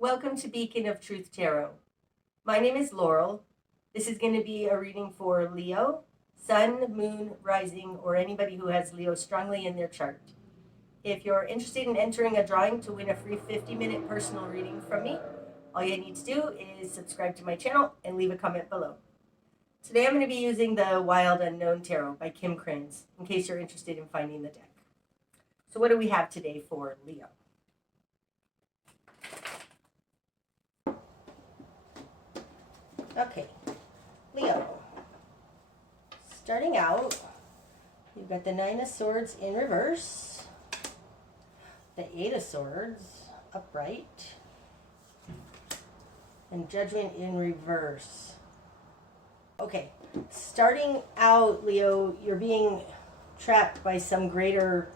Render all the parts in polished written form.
Welcome to Beacon of Truth Tarot. My name is Laurel. This is going to be a reading for Leo, Sun, Moon, Rising, or anybody who has Leo strongly in their chart. If you're interested in entering a drawing to win a free 50-minute personal reading from me, all you need to do is subscribe to my channel and leave a comment below. Today I'm going to be using the Wild Unknown Tarot by Krans, in case you're interested in finding the deck. So what do we have today for Leo? Okay, Leo. Starting out, you've got the Nine of Swords in reverse, the Eight of Swords upright, and Judgment in reverse. Okay, starting out, Leo, you're being trapped by some greater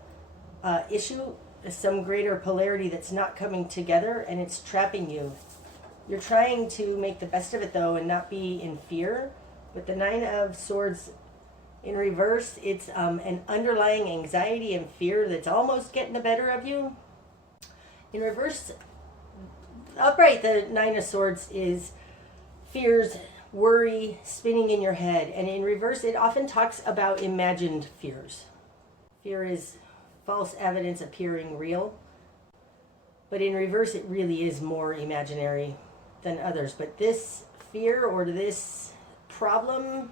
issue, some greater polarity that's not coming together, and it's trapping you. You're trying to make the best of it, though, and not be in fear. With the Nine of Swords in reverse, it's an underlying anxiety and fear that's almost getting the better of you. In reverse, upright, the Nine of Swords is fears, worry, spinning in your head. And in reverse, it often talks about imagined fears. Fear is false evidence appearing real. But in reverse, it really is more imaginary than others. But this fear or this problem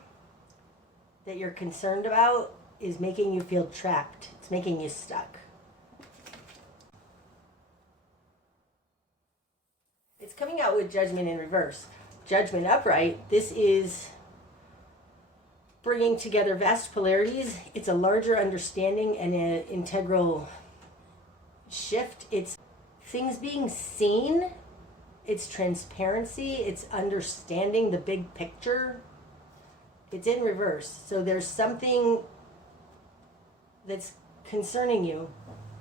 that you're concerned about is making you feel trapped. It's making you stuck. It's coming out with Judgment in reverse. Judgment upright, this is bringing together vast polarities. It's a larger understanding and an integral shift. It's things being seen, it's transparency, it's understanding the big picture. It's in reverse. So there's something that's concerning you.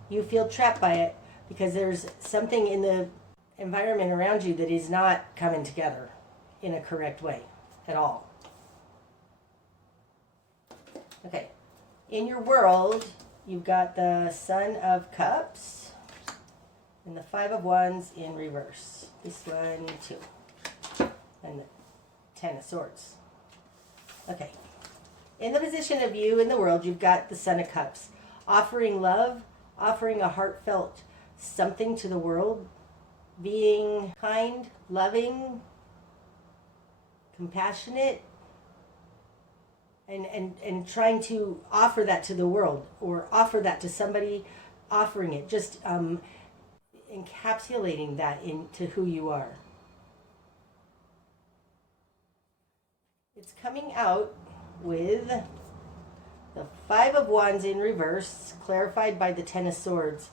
You feel trapped by it because there's something in the environment around you that is not coming together in a correct way at all. Okay. In your world, you've got the Sun of Cups and the Five of Wands in reverse. This one, too. And the Ten of Swords. Okay. In the position of you in the world, you've got the Sun of Cups. Offering love, offering a heartfelt something to the world. Being kind, loving, compassionate. And trying to offer that to the world. Or offer that to somebody. Offering it. Just encapsulating that into who you are. It's coming out with the Five of Wands in reverse, clarified by the Ten of Swords.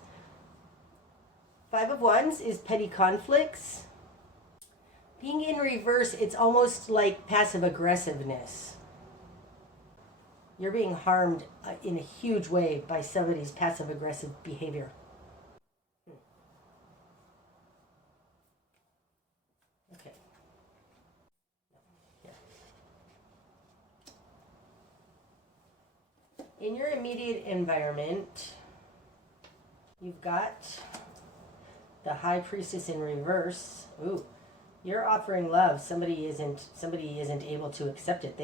Five of Wands is petty conflicts. Being in reverse, it's almost like passive aggressiveness. You're being harmed in a huge way by somebody's passive aggressive behavior. Okay. In your immediate environment, you've got the High Priestess in reverse. Ooh, you're offering love. Somebody isn't able to accept it.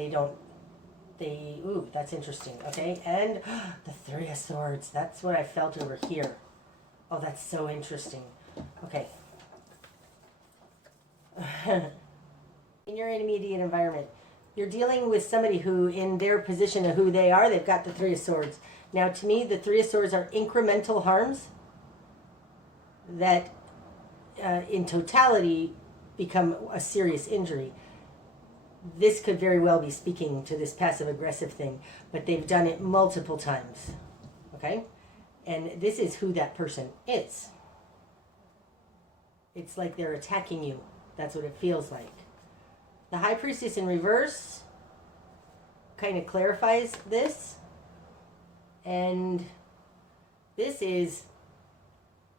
Ooh, that's interesting. Okay, and the Three of Swords. That's what I felt over here. Oh, that's so interesting. Okay. In your immediate environment, you're dealing with somebody who, in their position of who they are, they've got the Three of Swords. Now, to me, the Three of Swords are incremental harms that, in totality, become a serious injury. This could very well be speaking to this passive-aggressive thing, but they've done it multiple times, okay? And this is who that person is. It's like they're attacking you. That's what it feels like. The High Priestess in reverse kind of clarifies this. And this is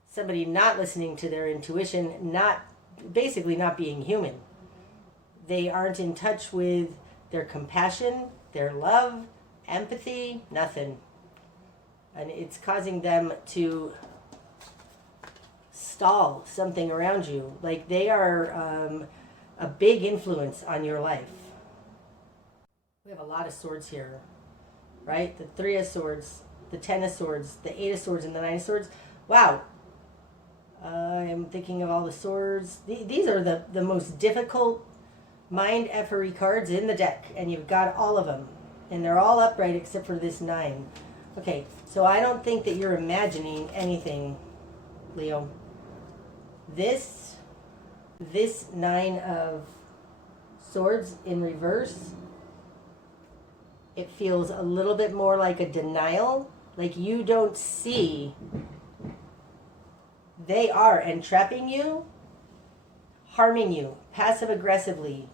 somebody not listening to their intuition, basically not being human. They aren't in touch with their compassion, their love, empathy, nothing. And it's causing them to stall something around you. Like they are a big influence on your life. We have a lot of swords here, right? The 3 of swords, the 10 of swords, the 8 of swords, and the 9 of swords. Wow. I'm thinking of all the swords. These are the most difficult mind effery cards in the deck, and you've got all of them. And they're all upright except for this 9. Okay, so I don't think that you're imagining anything, Leo. This 9 of swords in reverse, it feels a little bit more like a denial, like you don't see they are entrapping you, harming you, passive aggressively.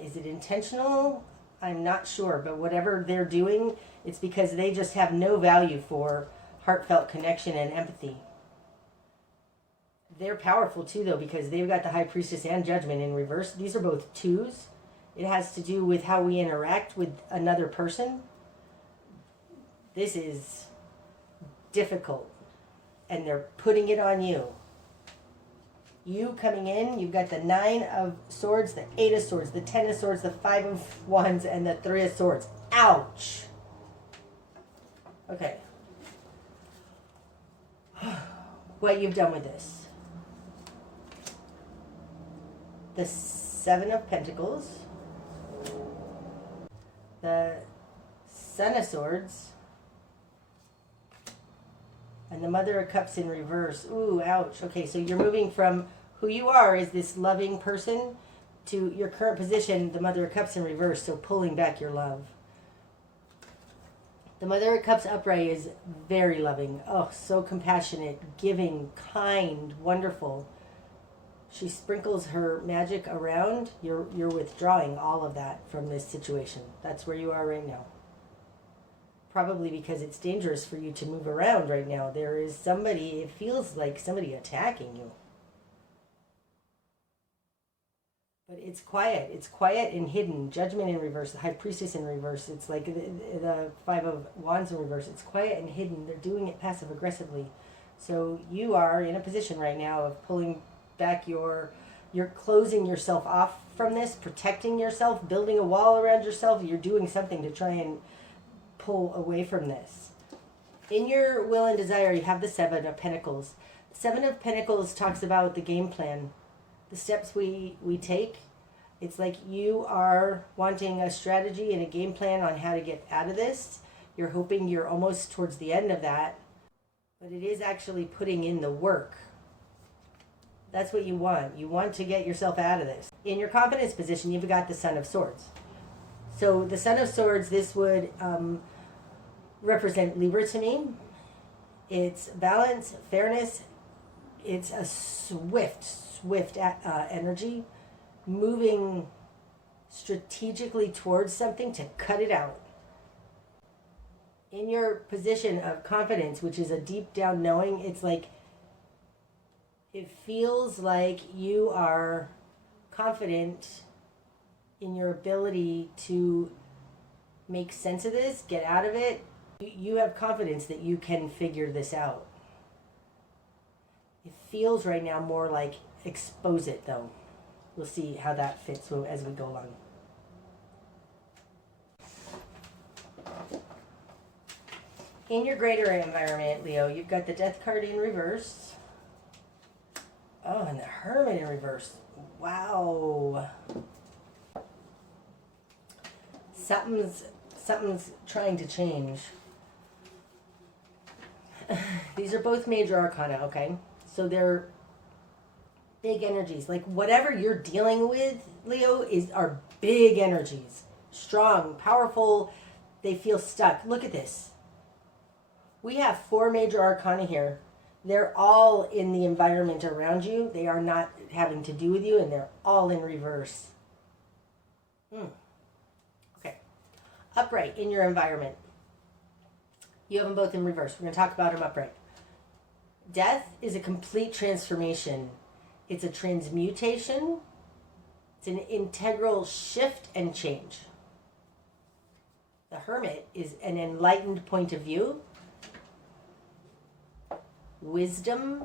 Is it intentional? I'm not sure, but whatever they're doing, it's because they just have no value for heartfelt connection and empathy. They're powerful too, though, because they've got the High Priestess and Judgment in reverse. These are both 2s. It has to do with how we interact with another person. This is difficult, and they're putting it on you. You coming in, you've got the 9 of swords, the 8 of swords, the 10 of swords, the 5 of wands, and the 3 of swords. Ouch! Okay. What you've done with this. The 7 of Pentacles, the Son of Swords, and the Mother of Cups in reverse. Ooh, ouch. Okay, so you're moving from who you are as this loving person to your current position, the Mother of Cups in reverse, so pulling back your love. The Mother of Cups upright is very loving. Oh, so compassionate, giving, kind, wonderful. She sprinkles her magic around. You're withdrawing all of that from this situation. That's where you are right now. Probably because it's dangerous for you to move around right now. There is somebody, it feels like somebody attacking you. But it's quiet. It's quiet and hidden. Judgment in reverse. The High Priestess in reverse. It's like the 5 of Wands in reverse. It's quiet and hidden. They're doing it passive aggressively. So you are in a position right now of pulling back you're closing yourself off from this, protecting yourself, building a wall around yourself. You're doing something to try and pull away from this. In your will and desire, you have the 7 of Pentacles. The 7 of Pentacles talks about the game plan. The steps we take. It's like you are wanting a strategy and a game plan on how to get out of this. You're hoping you're almost towards the end of that. But it is actually putting in the work. That's what you want. You want to get yourself out of this. In your confidence position, you've got the Son of Swords. So the Son of Swords, this would represent Libra to me. It's balance, fairness. It's a swift energy, moving strategically towards something to cut it out. In your position of confidence, which is a deep down knowing, it's like, it feels like you are confident in your ability to make sense of this, get out of it. You have confidence that you can figure this out. It feels right now more like expose it, though. We'll see how that fits as we go along. In your greater environment, Leo, you've got the Death card in reverse. Oh, and the Hermit in reverse. Wow. Something's trying to change. These are both major arcana, okay? So they're big energies. Like whatever you're dealing with, Leo, are big energies. Strong, powerful. They feel stuck. Look at this. We have 4 major arcana here. They're all in the environment around you. They are not having to do with you, and they're all in reverse. Okay. Upright in your environment. You have them both in reverse. We're going to talk about them upright. Death is a complete transformation. It's a transmutation. It's an integral shift and change. The Hermit is an enlightened point of view. wisdom,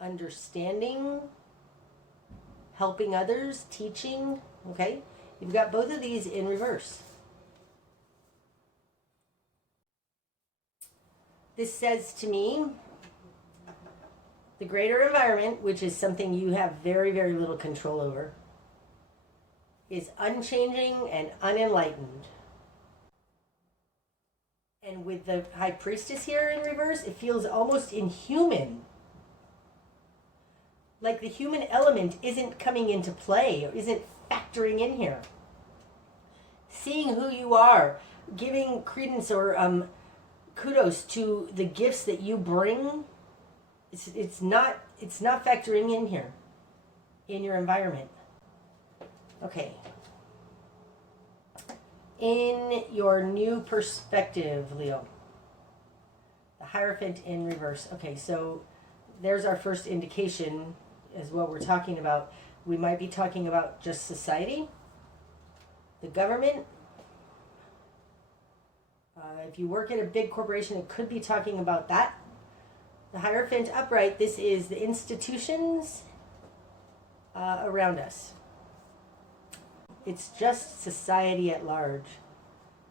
understanding, helping others, teaching, okay? You've got both of these in reverse. This says to me, the greater environment, which is something you have very, very little control over, is unchanging and unenlightened. And with the High Priestess here in reverse, it feels almost inhuman. Like the human element isn't coming into play, or isn't factoring in here. Seeing who you are, giving credence or kudos to the gifts that you bring, it's not factoring in here in your environment. Okay. In your new perspective, Leo, the Hierophant in reverse. Okay, so there's our first indication as what we're talking about. We might be talking about just society, the government. If you work at a big corporation, it could be talking about that. The Hierophant upright, this is the institutions around us. It's just society at large.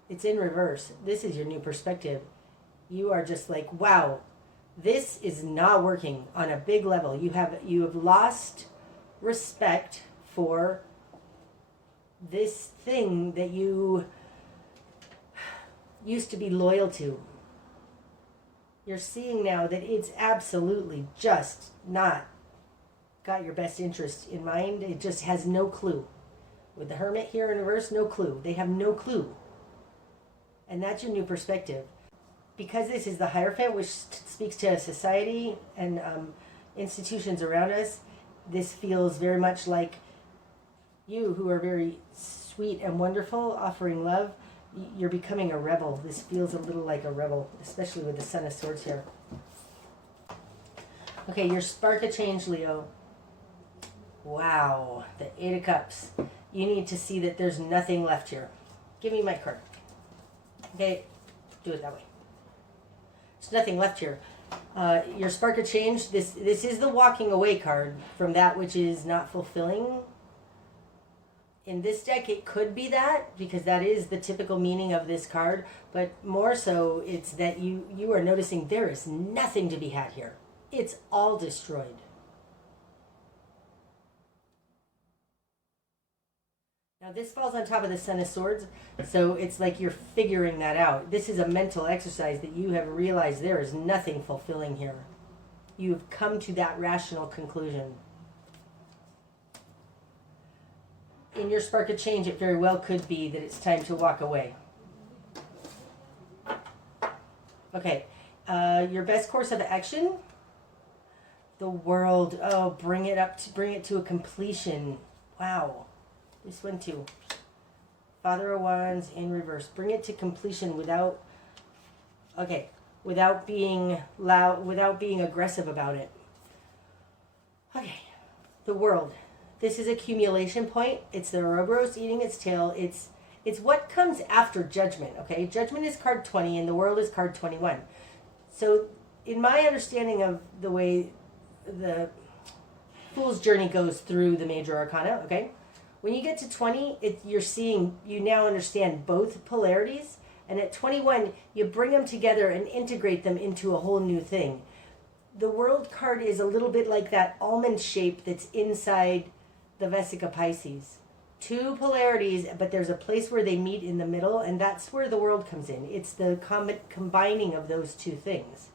It's in reverse. This is your new perspective. You are just like, wow, this is not working on a big level. You have lost respect for this thing that you used to be loyal to. You're seeing now that it's absolutely just not got your best interest in mind. It just has no clue. With the Hermit here in reverse, no clue. They have no clue. And that's your new perspective. Because this is the Hierophant, which speaks to society and institutions around us, this feels very much like you, who are very sweet and wonderful, offering love. You're becoming a rebel. This feels a little like a rebel, especially with the Son of Swords here. Okay, your spark of change, Leo. Wow, the Eight of Cups. You need to see that there's nothing left here. Give me my card. Okay, do it that way. There's nothing left here. Your spark of change, this is the walking away card from that which is not fulfilling. In this deck, it could be that, because that is the typical meaning of this card, but more so, it's that you are noticing there is nothing to be had here. It's all destroyed. Now this falls on top of the Son of Swords, so it's like you're figuring that out. This is a mental exercise that you have realized there is nothing fulfilling here. You have come to that rational conclusion. In your spark of change, it very well could be that it's time to walk away. Okay, your best course of action, the World. Oh, bring it to a completion. Wow. This one too. Father of Wands in reverse. Bring it to completion without being loud, without being aggressive about it. Okay. The World. This is accumulation point. It's the Ouroboros eating its tail. It's what comes after Judgment, okay? Judgment is card 20 and the World is card 21. So in my understanding of the way the Fool's Journey goes through the major arcana, okay? When you get to 20, you now understand both polarities. And at 21, you bring them together and integrate them into a whole new thing. The World card is a little bit like that almond shape that's inside the Vesica Pisces. Two polarities, but there's a place where they meet in the middle, and that's where the World comes in. It's the combining of those two things.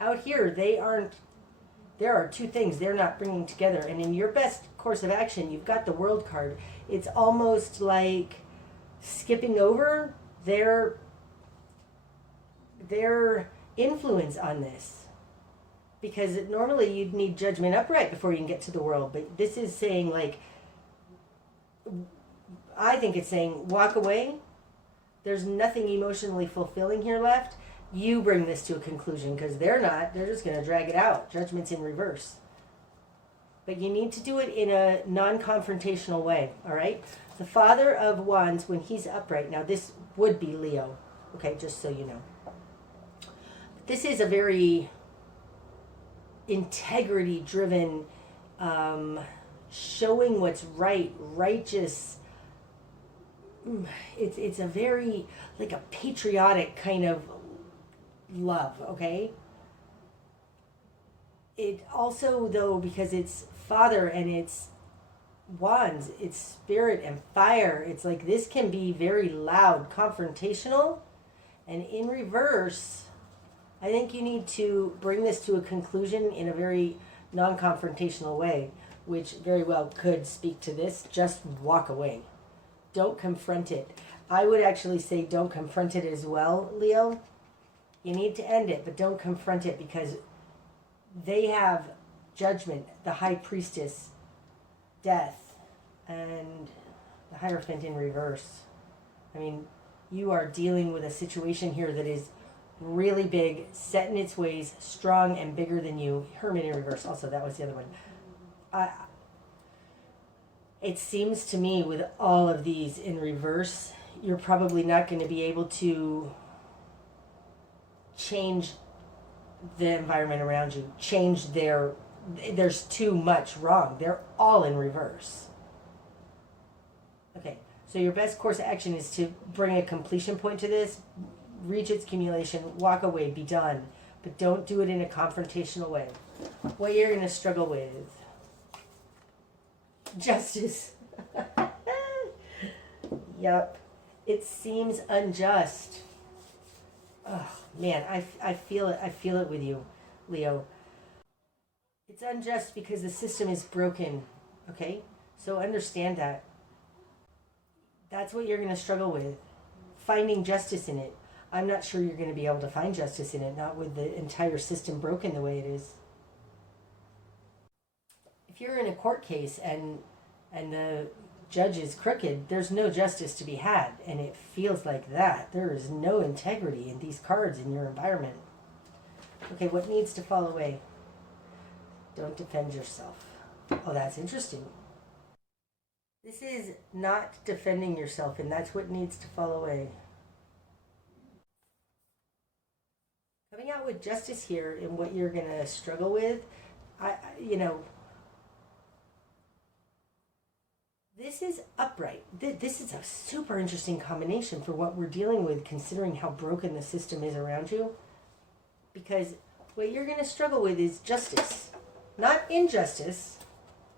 Out here, there are two things they're not bringing together. And in your best course of action, you've got the World card. It's almost like skipping over their influence on this. Because normally you'd need Judgment upright before you can get to the World. But this is saying, like, I think it's saying, walk away. There's nothing emotionally fulfilling here left. You bring this to a conclusion, because they're not. They're just going to drag it out. Judgment's in reverse. But you need to do it in a non-confrontational way, all right? The Father of Wands, when he's upright, now this would be Leo, okay, just so you know. This is a very integrity driven, showing what's right, righteous. It's a very, like a patriotic kind of love, okay? It also, though, because it's Father and it's wands, it's spirit and fire, it's like this can be very loud, confrontational, and in reverse, I think you need to bring this to a conclusion in a very non-confrontational way, which very well could speak to this. Just walk away. Don't confront it. I would actually say don't confront it as well, Leo. You need to end it, but don't confront it, because they have judgment, the high priestess, death, and the Hierophant in reverse. I mean, you are dealing with a situation here that is really big, set in its ways, strong and bigger than you. Hermit in reverse, also, that was the other one. It seems to me with all of these in reverse, you're probably not going to be able to change the environment around you, there's too much wrong. They're all in reverse. Okay, so your best course of action is to bring a completion point to this, reach its accumulation, walk away, be done. But don't do it in a confrontational way. What you're going to struggle with. Justice. Yep. It seems unjust. Oh, man, I feel it. I feel it with you, Leo. It's unjust because the system is broken, okay? So understand that. That's what you're going to struggle with. Finding justice in it. I'm not sure you're going to be able to find justice in it, not with the entire system broken the way it is. If you're in a court case and the judge is crooked, there's no justice to be had, and it feels like that. There is no integrity in these cards in your environment. Okay, what needs to fall away? Don't defend yourself. Oh, that's interesting. This is not defending yourself, and that's what needs to fall away. Coming out with justice here in what you're going to struggle with, this is upright. This is a super interesting combination for what we're dealing with, considering how broken the system is around you. Because what you're going to struggle with is justice, not injustice.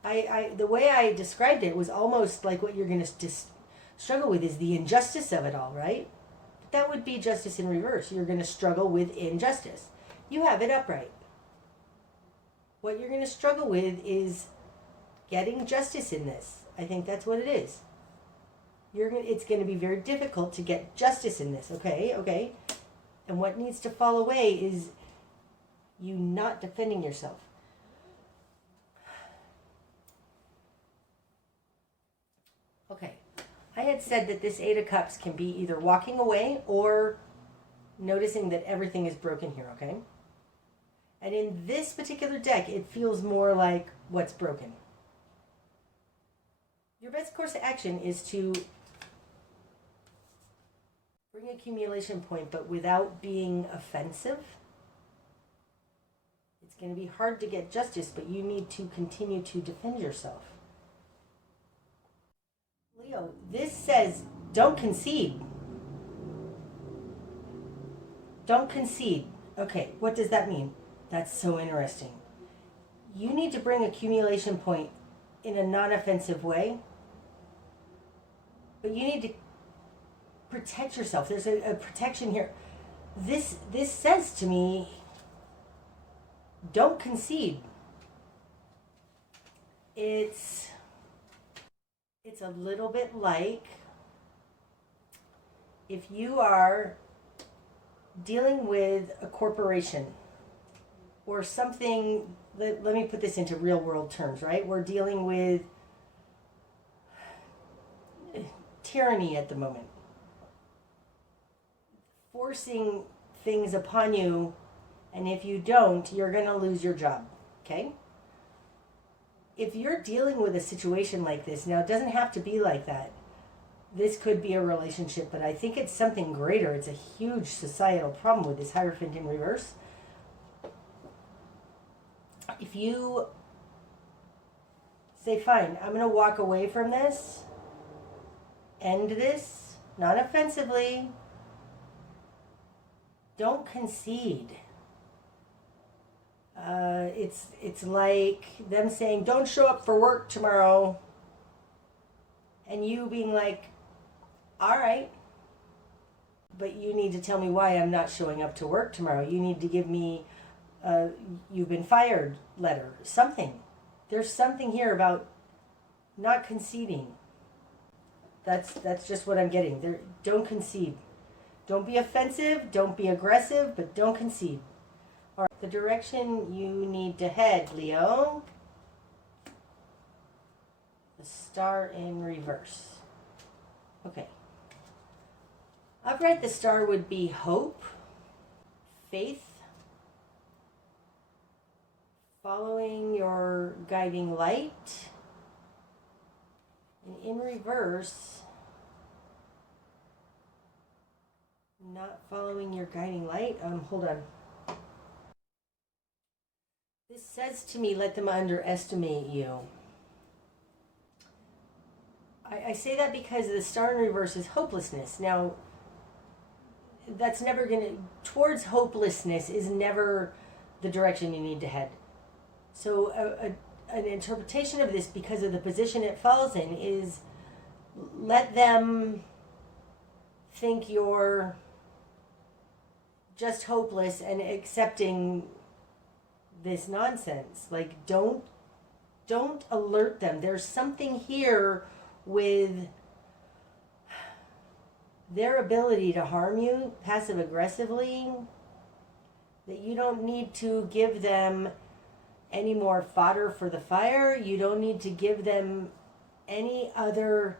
The way I described it was almost like what you're going to struggle with is the injustice of it all, right? That would be justice in reverse. You're going to struggle with injustice. You have it upright. What you're going to struggle with is getting justice in this. I think that's what it is. It's going to be very difficult to get justice in this, okay? And what needs to fall away is you not defending yourself. Okay. I had said that this Eight of Cups can be either walking away or noticing that everything is broken here, okay? And in this particular deck, it feels more like what's broken. Your best course of action is to bring accumulation point, but without being offensive. It's going to be hard to get justice, but you need to continue to defend yourself. Leo, this says don't concede. Don't concede. Okay, what does that mean? That's so interesting. You need to bring accumulation point in a non-offensive way, but you need to protect yourself. There's a protection here. This says to me, don't concede. It's a little bit like if you are dealing with a corporation or something, let me put this into real world terms, right? We're dealing with tyranny at the moment. Forcing things upon you, and if you don't, you're going to lose your job, okay? If you're dealing with a situation like this, now it doesn't have to be like that. This could be a relationship, but I think it's something greater. It's a huge societal problem with this Hierophant in reverse. If you say, fine, I'm going to walk away from this, end this, not offensively, don't concede. It's like them saying, don't show up for work tomorrow, and you being like, all right, but you need to tell me why I'm not showing up to work tomorrow. You need to give me you've been fired letter, something. There's something here about not conceding. That's just what I'm getting. There, don't concede. Don't be offensive, don't be aggressive, but don't concede. All right, the direction you need to head, Leo. The star in reverse. Okay. Upright, the star would be hope, faith, following your guiding light. And in reverse, not following your guiding light. Hold on. This says to me, let them underestimate you. I say that because the star in reverse is hopelessness. Now, that's never going to, towards hopelessness is never the direction you need to head. So an interpretation of this, because of the position it falls in, is let them think you're just hopeless and accepting this nonsense. Like, don't alert them. There's something here with their ability to harm you passive aggressively that you don't need to give them any more fodder for the fire. You don't need to give them any other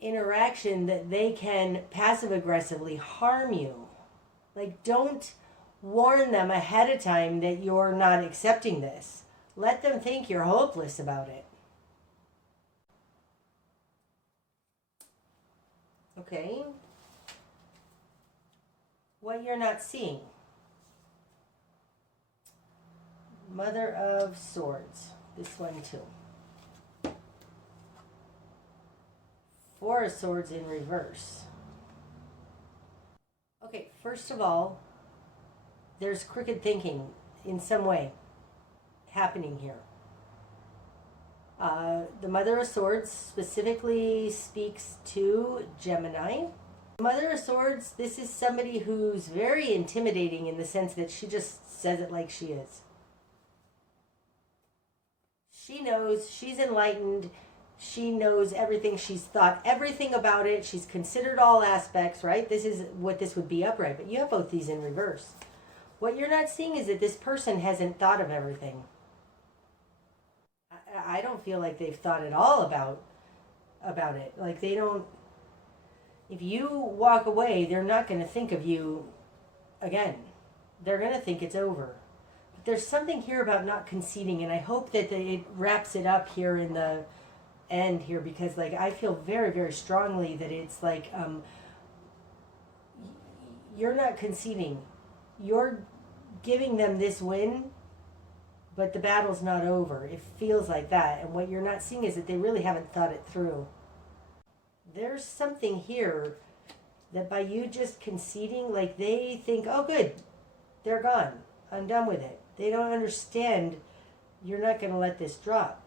interaction that they can passive aggressively harm you. Like, don't warn them ahead of time that you're not accepting this. Let them think you're hopeless about it. Okay. What you're not seeing. Mother of Swords. This one too. Four of Swords in reverse. Okay, first of all, there's crooked thinking in some way happening here. The Mother of Swords specifically speaks to Gemini. Mother of Swords, this is somebody who's very intimidating in the sense that she just says it like she is. She knows, she's enlightened, she knows everything, she's thought everything about it, she's considered all aspects, right? This is what this would be upright, but you have both these in reverse. What you're not seeing is that this person hasn't thought of everything. I don't feel like they've thought at all about it. Like, they don't, if you walk away, they're not going to think of you again. They're going to think it's over. But there's something here about not conceding, and I hope that it wraps it up here in the end here, because like I feel very, very strongly that it's like you're not conceding. You're giving them this win, but the battle's not over. It feels like that. And what you're not seeing is that they really haven't thought it through. There's something here that by you just conceding, like they think, oh good, they're gone. I'm done with it. They don't understand you're not going to let this drop.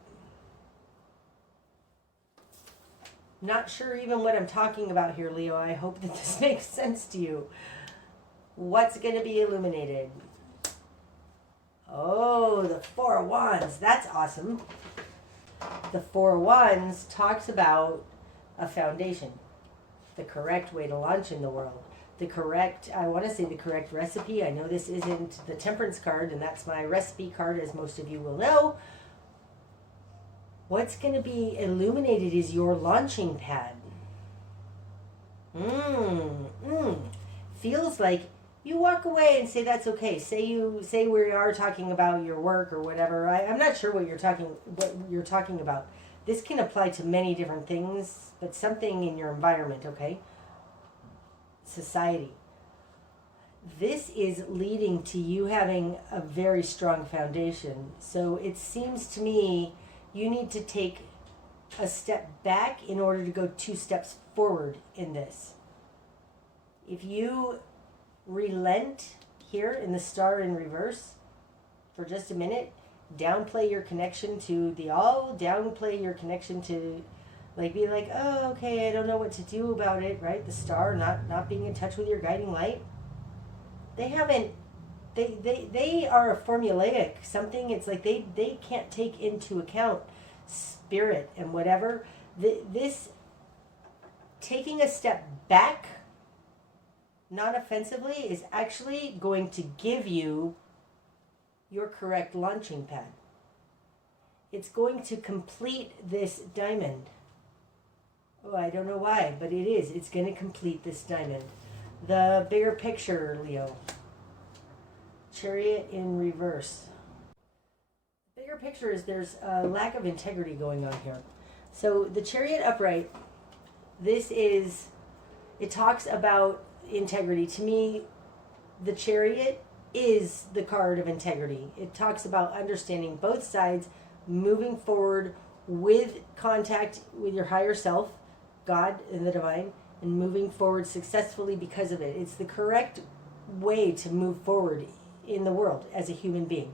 Not sure even what I'm talking about here, Leo. I hope that this makes sense to you. What's going to be illuminated? Oh, the Four of Wands. That's awesome. The Four of Wands talks about a foundation. The correct way to launch in the world. The correct, I want to say the correct recipe. I know this isn't the Temperance card, and that's my recipe card, as most of you will know. What's going to be illuminated is your launching pad. Feels like you walk away and say that's okay. Say we are talking about your work or whatever. I'm not sure what you're talking about. This can apply to many different things, but something in your environment, okay? Society. this is leading to you having a very strong foundation. So it seems to me you need to take a step back in order to go 2 steps forward in this. If you relent here in the star in reverse for just a minute, downplay your connection to the all, downplay your connection to, like, be like, oh, okay, I don't know what to do about it, right? The star not being in touch with your guiding light. They are a formulaic something. It's like they can't take into account spirit and whatever. This taking a step back, not offensively, is actually going to give you your correct launching pad. It's going to complete this diamond. Oh, I don't know why, but it is. It's going to complete this diamond. The bigger picture, Leo. Chariot in reverse. The bigger picture is there's a lack of integrity going on here. So the Chariot upright, it talks about integrity. To me, the Chariot is the card of integrity. It talks about understanding both sides, moving forward with contact with your higher self, God and the divine, and moving forward successfully because of it. It's the correct way to move forward in the world as a human being.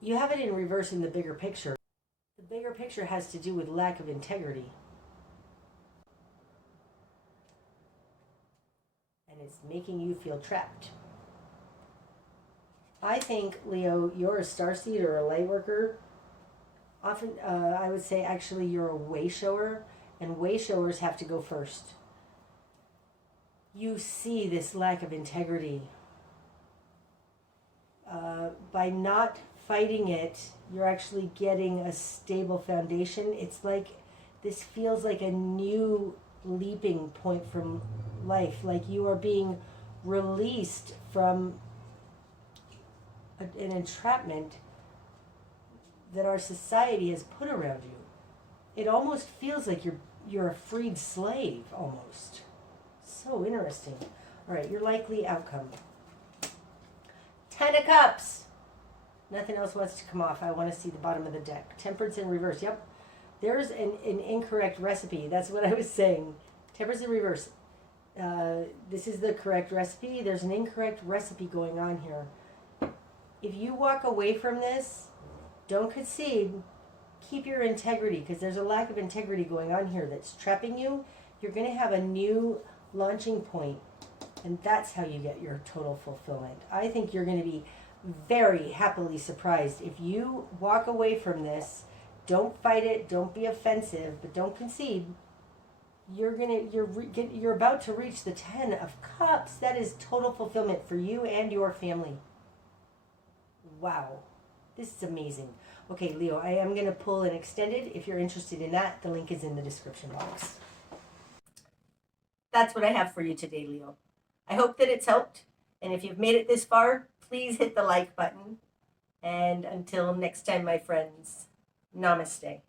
You have it in reverse in the bigger picture. The bigger picture has to do with lack of integrity. And it's making you feel trapped. I think, Leo, you're a starseed or a lightworker. Often, I would say actually you're a way shower, and way showers have to go first. You see this lack of integrity. By not fighting it, you're actually getting a stable foundation. It's like, this feels like a new leaping point from life, like you are being released from an entrapment that our society has put around you. It almost feels like you're a freed slave, almost. So interesting. All right, your likely outcome. 10 of Cups. Nothing else wants to come off. I want to see the bottom of the deck. Temperance in reverse. Yep. There's an incorrect recipe. That's what I was saying. Temperance in reverse. This is the correct recipe. There's an incorrect recipe going on here. If you walk away from this, don't concede. Keep your integrity, because there's a lack of integrity going on here that's trapping you. You're going to have a new launching point, and that's how you get your total fulfillment. I think you're going to be very happily surprised if you walk away from this. Don't fight it. Don't be offensive, but don't concede. You're about to reach the 10 of Cups. That is total fulfillment for you and your family. Wow. This is amazing. Okay, Leo, I am going to pull an extended. If you're interested in that, the link is in the description box. That's what I have for you today, Leo. I hope that it's helped. And if you've made it this far, please hit the like button. And until next time, my friends, namaste.